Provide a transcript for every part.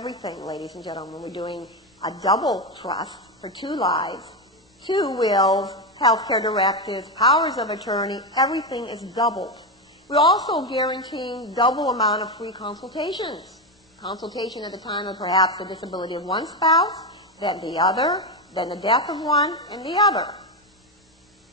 everything, ladies and gentlemen. We're doing a double trust for 2 lives, 2 wills, healthcare directives, powers of attorney. Everything is doubled. We're also guaranteeing double amount of free consultations. Consultation at the time of perhaps the disability of one spouse, then the other, then the death of one, and the other.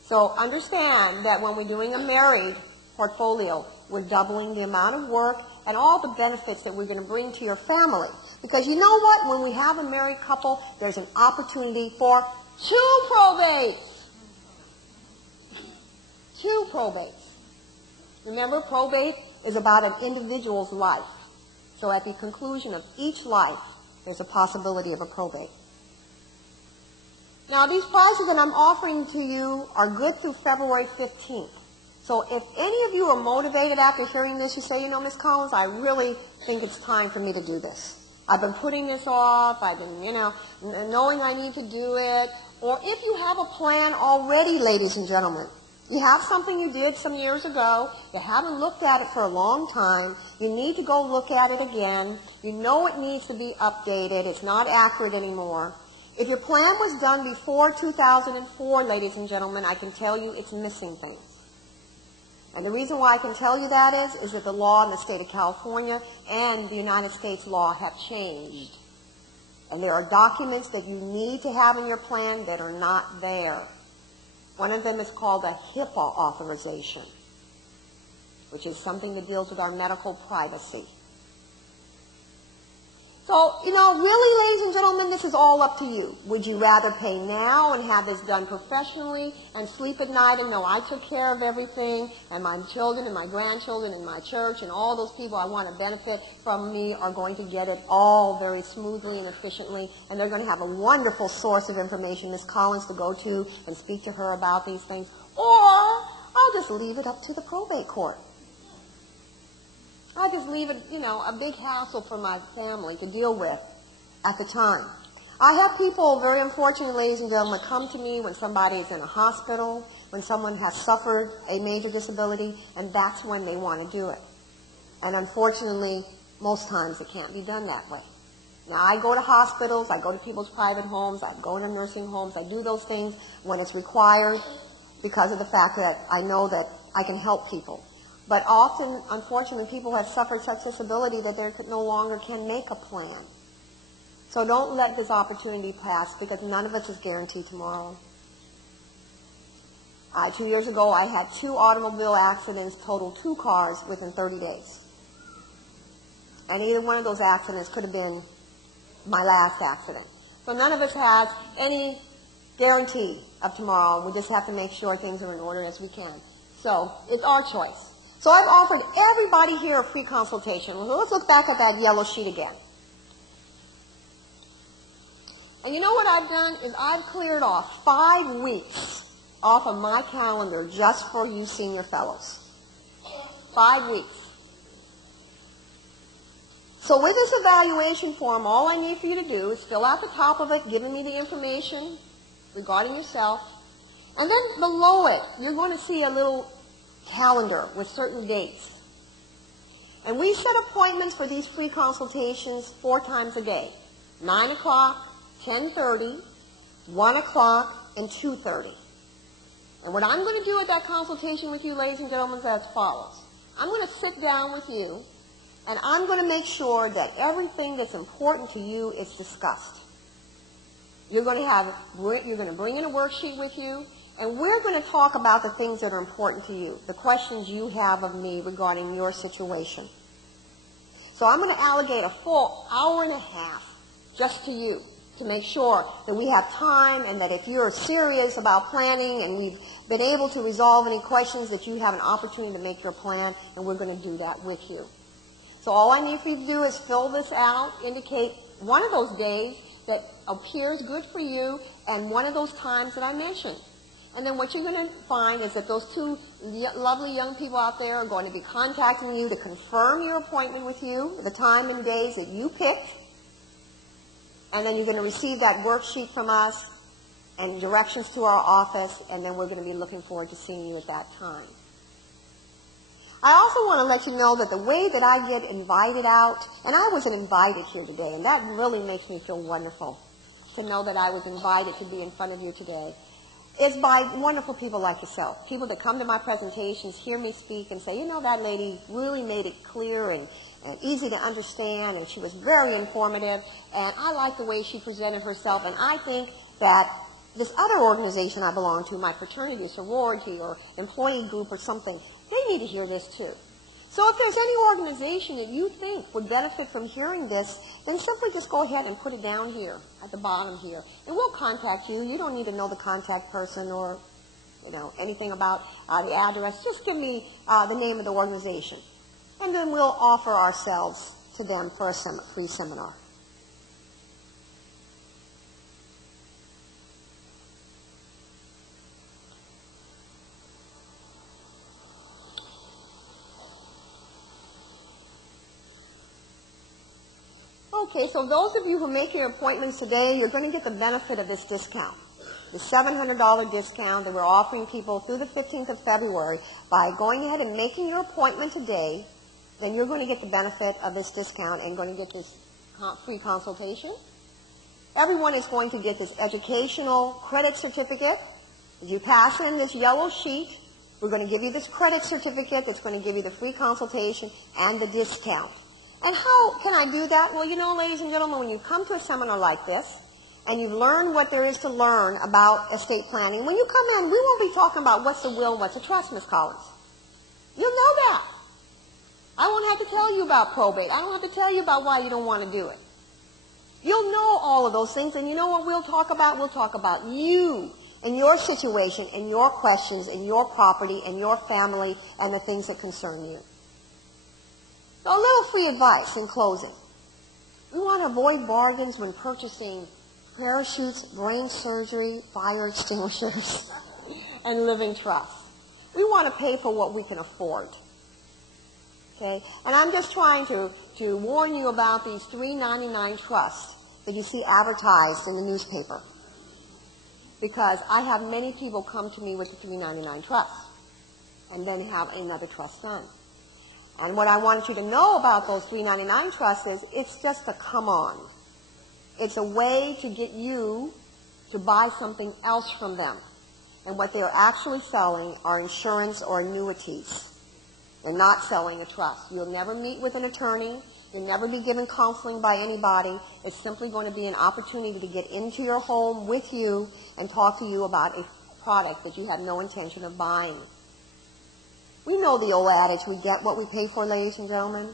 So understand that when we're doing a married portfolio, we're doubling the amount of work and all the benefits that we're going to bring to your family. Because you know what? When we have a married couple, there's an opportunity for 2 probates. 2 probates. Remember, probate is about an individual's life. So at the conclusion of each life, there's a possibility of a probate. Now, these prices that I'm offering to you are good through February 15th. So if any of you are motivated after hearing this, you say, you know, Ms. Collins, I really think it's time for me to do this. I've been putting this off. I've been, knowing I need to do it. Or if you have a plan already, ladies and gentlemen, you have something you did some years ago, you haven't looked at it for a long time, you need to go look at it again, you know it needs to be updated, it's not accurate anymore. If your plan was done before 2004, ladies and gentlemen, I can tell you it's missing things. And the reason why I can tell you that is that the law in the state of California and the United States law have changed. And there are documents that you need to have in your plan that are not there. One of them is called a HIPAA authorization, which is something that deals with our medical privacy. So, really, ladies and gentlemen, this is all up to you. Would you rather pay now and have this done professionally and sleep at night and know I took care of everything and my children and my grandchildren and my church and all those people I want to benefit from me are going to get it all very smoothly and efficiently, and they're going to have a wonderful source of information, Ms. Collins, to go to and speak to her about these things, or I'll just leave it up to the probate court. I just leave it, a big hassle for my family to deal with at the time. I have people, very unfortunate, ladies and gentlemen, come to me when somebody is in a hospital, when someone has suffered a major disability, and that's when they want to do it. And unfortunately, most times it can't be done that way. Now, I go to hospitals, I go to people's private homes, I go to nursing homes, I do those things when it's required because of the fact that I know that I can help people. But often, unfortunately, people have suffered such disability that they no longer can make a plan. So don't let this opportunity pass, because none of us is guaranteed tomorrow. 2 years ago, I had 2 automobile accidents, total 2 cars within 30 days. And either one of those accidents could have been my last accident. So none of us has any guarantee of tomorrow. We just have to make sure things are in order as we can. So it's our choice. So I've offered everybody here a free consultation. So let's look back at that yellow sheet again. And you know what I've done is I've cleared off 5 weeks off of my calendar just for you senior fellows. 5 weeks. So with this evaluation form, all I need for you to do is fill out the top of it, giving me the information regarding yourself. And then below it, you're going to see a little calendar with certain dates. And we set appointments for these free consultations 4 times a day. 9 o'clock, 10:30, 1 o'clock, and 2:30. And what I'm going to do at that consultation with you, ladies and gentlemen, is as follows. I'm going to sit down with you, and I'm going to make sure that everything that's important to you is discussed. You're going to bring in a worksheet with you, and we're going to talk about the things that are important to you, the questions you have of me regarding your situation. So I'm going to allocate a full hour and a half just to you to make sure that we have time, and that if you're serious about planning and we've been able to resolve any questions, that you have an opportunity to make your plan, and we're going to do that with you. So all I need for you to do is fill this out, indicate one of those days that appears good for you, and one of those times that I mentioned. And then what you're going to find is that those 2 lovely young people out there are going to be contacting you to confirm your appointment with you, the time and days that you picked. And then you're going to receive that worksheet from us and directions to our office, and then we're going to be looking forward to seeing you at that time. I also want to let you know that the way that I get invited out, and I wasn't invited here today, and that really makes me feel wonderful to know that I was invited to be in front of you today, is by wonderful people like yourself. People that come to my presentations, hear me speak, and say, you know, that lady really made it clear and easy to understand, and she was very informative, and I like the way she presented herself, and I think that this other organization I belong to, my fraternity, sorority, or employee group or something, they need to hear this too. So if there's any organization that you think would benefit from hearing this, then simply just go ahead and put it down here, at the bottom here, and we'll contact you. You don't need to know the contact person or, anything about the address. Just give me the name of the organization, and then we'll offer ourselves to them for a free seminar. Okay, so those of you who make your appointments today, you're going to get the benefit of this discount, the $700 discount that we're offering people through the 15th of February. By going ahead and making your appointment today, then you're going to get the benefit of this discount and going to get this free consultation. Everyone is going to get this educational credit certificate. As you pass in this yellow sheet, we're going to give you this credit certificate that's going to give you the free consultation and the discount. And how can I do that? Well, ladies and gentlemen, when you come to a seminar like this, and you've learned what there is to learn about estate planning, when you come in, we won't be talking about what's a will and what's a trust, Miss Collins. You'll know that. I won't have to tell you about probate. I don't have to tell you about why you don't want to do it. You'll know all of those things, and you know what we'll talk about? We'll talk about you and your situation and your questions and your property and your family and the things that concern you. So a little free advice in closing. We want to avoid bargains when purchasing parachutes, brain surgery, fire extinguishers, and living trusts. We want to pay for what we can afford. Okay? And I'm just trying to warn you about these $3.99 trusts that you see advertised in the newspaper. Because I have many people come to me with the $3.99 trust and then have another trust done. And what I wanted you to know about those $3.99 trusts is it's just a come on. It's a way to get you to buy something else from them. And what they're actually selling are insurance or annuities. They're not selling a trust. You'll never meet with an attorney. You'll never be given counseling by anybody. It's simply going to be an opportunity to get into your home with you and talk to you about a product that you had no intention of buying. We know the old adage, we get what we pay for, ladies and gentlemen.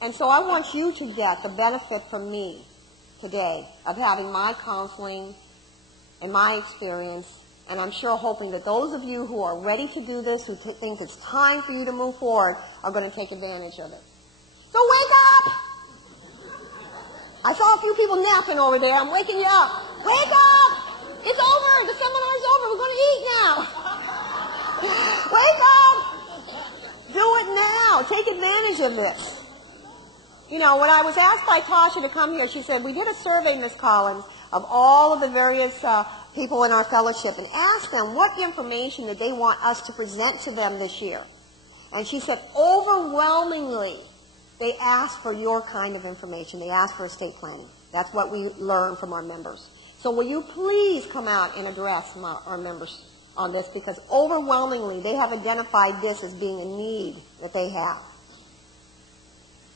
And so I want you to get the benefit from me today of having my counseling and my experience, and I'm sure hoping that those of you who are ready to do this, who think it's time for you to move forward, are going to take advantage of it. So wake up! I saw a few people napping over there. I'm waking you up. Wake up! It's over. The seminar's over. We're going to eat now. Wake up! Do it now. Take advantage of this. When I was asked by Tasha to come here, she said, we did a survey, Miss Collins, of all of the various people in our fellowship and asked them what information did they want us to present to them this year. And she said, overwhelmingly, they asked for your kind of information. They asked for estate planning. That's what we learned from our members. So will you please come out and address our members on this, because overwhelmingly they have identified this as being a need that they have.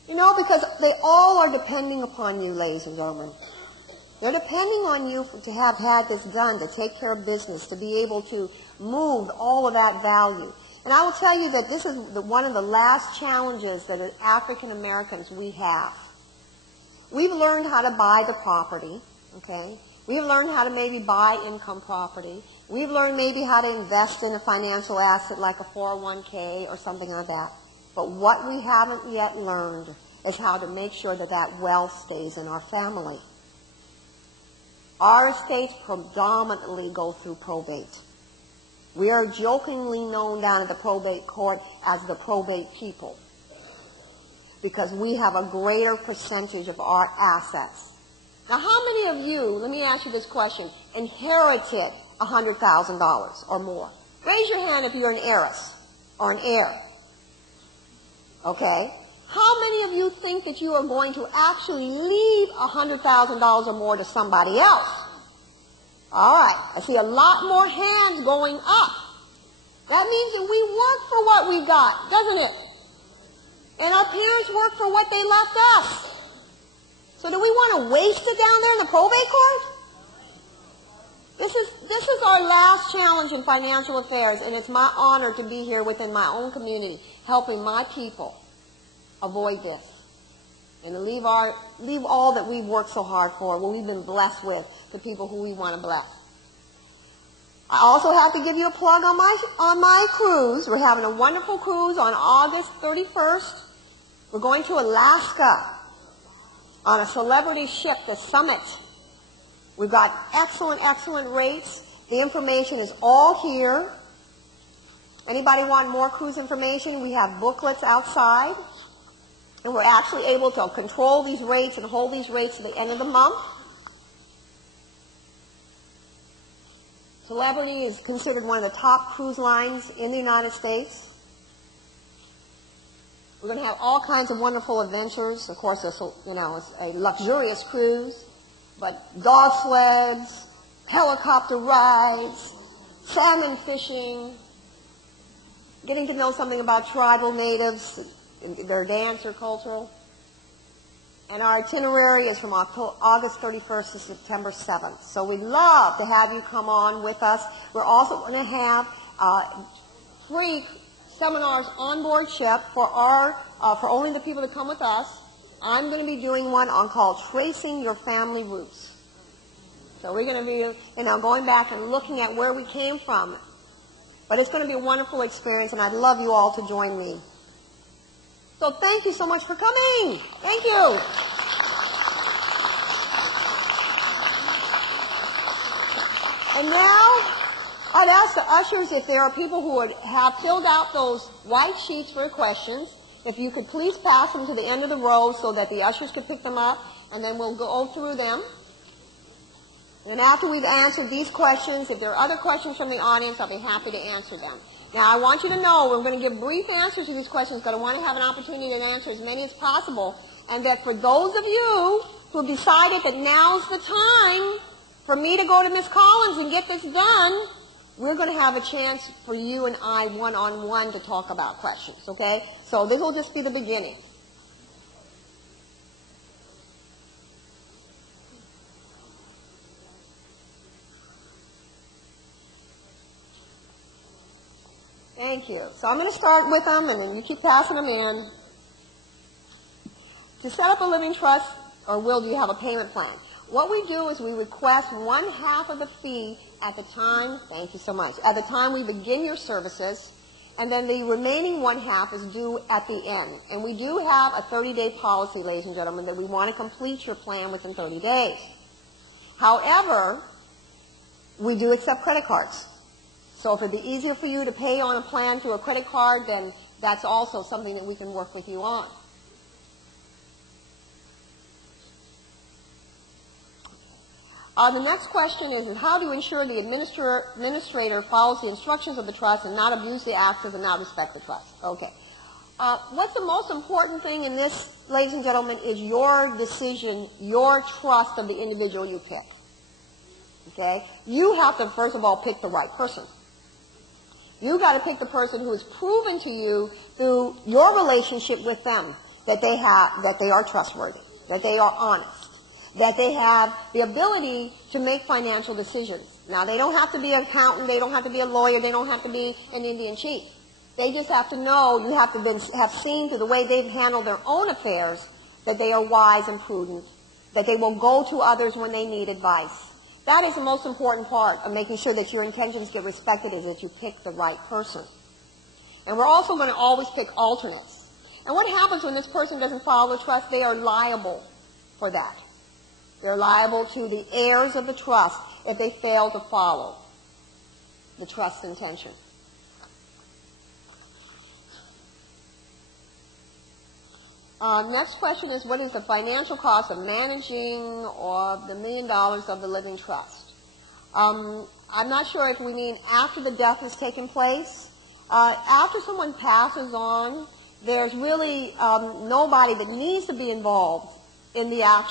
Because they all are depending upon you, ladies and gentlemen. They're depending on you to have had this done, to take care of business, to be able to move all of that value. And I will tell you that this is one of the last challenges that as African Americans we have. We've learned how to buy the property, okay? We've learned how to maybe buy income property. We've learned maybe how to invest in a financial asset like a 401k or something like that. But what we haven't yet learned is how to make sure that that wealth stays in our family. Our estates predominantly go through probate. We are jokingly known down at the probate court as the probate people, because we have a greater percentage of our assets. Now, how many of you, let me ask you this question, inherited $100,000 or more? Raise your hand if you're an heiress. or an heir. Okay? How many of you think that you are going to actually leave $100,000 or more to somebody else? All right. I see a lot more hands going up. That means that we work for what we've got, doesn't it? And our parents work for what they left us. So do we want to waste it down there in the probate court? This is our last challenge in financial affairs, and it's my honor to be here within my own community, helping my people avoid this. And to leave all that we've worked so hard for, what we've been blessed with, to people who we want to bless. I also have to give you a plug on my cruise. We're having a wonderful cruise on August 31st. We're going to Alaska on a celebrity ship, the Summit. We've got excellent, excellent rates. The information is all here. Anybody want more cruise information? We have booklets outside. And we're actually able to control these rates and hold these rates to the end of the month. Celebrity is considered one of the top cruise lines in the United States. We're going to have all kinds of wonderful adventures. Of course, it's a luxurious cruise, but dog sleds, helicopter rides, salmon fishing, getting to know something about tribal natives, their dance or cultural. And our itinerary is from August 31st to September 7th. So we'd love to have you come on with us. We're also going to have free seminars on board ship for only the people that come with us. I'm going to be doing one called Tracing Your Family Roots. So we're going to be, going back and looking at where we came from. But it's going to be a wonderful experience, and I'd love you all to join me. So thank you so much for coming. Thank you. And now, I'd ask the ushers if there are people who would have filled out those white sheets for questions, if you could please pass them to the end of the row so that the ushers could pick them up, and then we'll go through them. And after we've answered these questions, if there are other questions from the audience, I'll be happy to answer them. Now, I want you to know we're going to give brief answers to these questions, but I want to have an opportunity to answer as many as possible, and that for those of you who have decided that now's the time for me to go to Ms. Collins and get this done, we're going to have a chance for you and I one-on-one to talk about questions, okay? So this will just be the beginning. Thank you. So I'm going to start with them, and then you keep passing them in. To set up a living trust or will, do you have a payment plan? What we do is we request 1/2 of the fee at the time, thank you so much, at the time we begin your services, and then the remaining 1/2 is due at the end. And we do have a 30-day policy, ladies and gentlemen, that we want to complete your plan within 30 days. However, we do accept credit cards. So if it'd be easier for you to pay on a plan through a credit card, then that's also something that we can work with you on. The next question is how do you ensure the administrator follows the instructions of the trust and not abuse the actors and not respect the trust? Okay. What's the most important thing in this, ladies and gentlemen, is your decision, your trust of the individual you pick. Okay? You have to, first of all, pick the right person. You've got to pick the person who has proven to you through your relationship with them that they are trustworthy, that they are honest, that they have the ability to make financial decisions. Now, they don't have to be an accountant, they don't have to be a lawyer, they don't have to be an Indian chief. They just have to know, you have to have seen through the way they've handled their own affairs that they are wise and prudent, that they will go to others when they need advice. That is the most important part of making sure that your intentions get respected, is that you pick the right person. And we're also going to always pick alternates. And what happens when this person doesn't follow the trust? They are liable for that. They're liable to the heirs of the trust if they fail to follow the trust intention. Next question is, what is the financial cost of managing or the $1 million of the living trust? I'm not sure if we mean after the death has taken place. After someone passes on, there's really nobody that needs to be involved in the actual